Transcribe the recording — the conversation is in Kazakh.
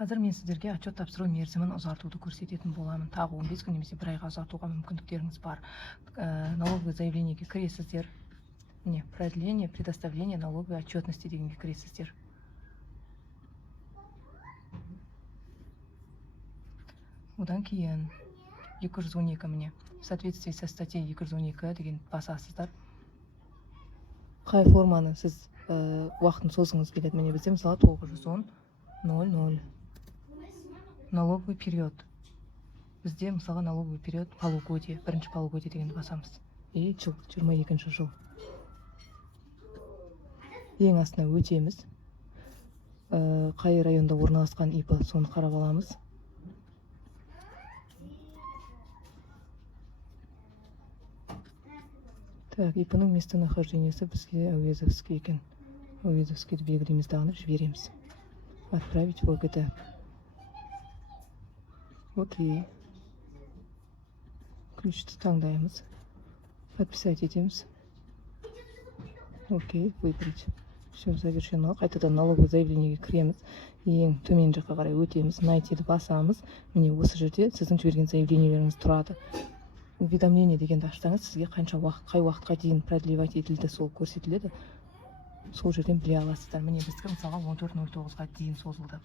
Қазір мен сіздерге отчет тапсыру мерзімін ұзартуды көрсететін боламын. Тағы 15 күн немесе 1 айға ұзартуға мүмкіндіктеріңіз бар. Налоговое заявлениеге кіресіздер. Міне, продление, предоставление налоговой отчетности дегенге кіресіздер. Одан кейін 212 міне. В соответствии со статьей 212 деген басасыздар. Қай форманы сіз уақытын созғыңыз келеді? Міне бізде мысалы 910.00 налоговый период. Бізде мысалға налоговый период полугодие, бірінші полугодие дегенді басамыз. И жыл, 22 жыл. Ең астына өтеміз. Қай районда орналасқан ИП, соны қарап аламыз. Так, ИП-ның местонахождениесі бізге Әуезовский екен. Әуезовскийді белгілейміз, дағынып жібереміз. Отправить в ОГТ. Окей. Ключті таңдаймыз. Подписать етеміз. Окей, выбрать. Все, завершено. Қайтадан налоговое заявлениеге кіреміз. Ең төмен жаққа қарай өтеміз. Найтиді басамыз. Міне осы жерде сіздің жіберген заявлениелеріңіз тұрады. Уведомление дегенді аштаңыз, сізге қанша уақыт, қай уақытқа дейін продлевать етілді, сол көрсетіледі. Сол жерден біле аласыздар. Міне біздікі мысалға 14.09-ға дейін созылды.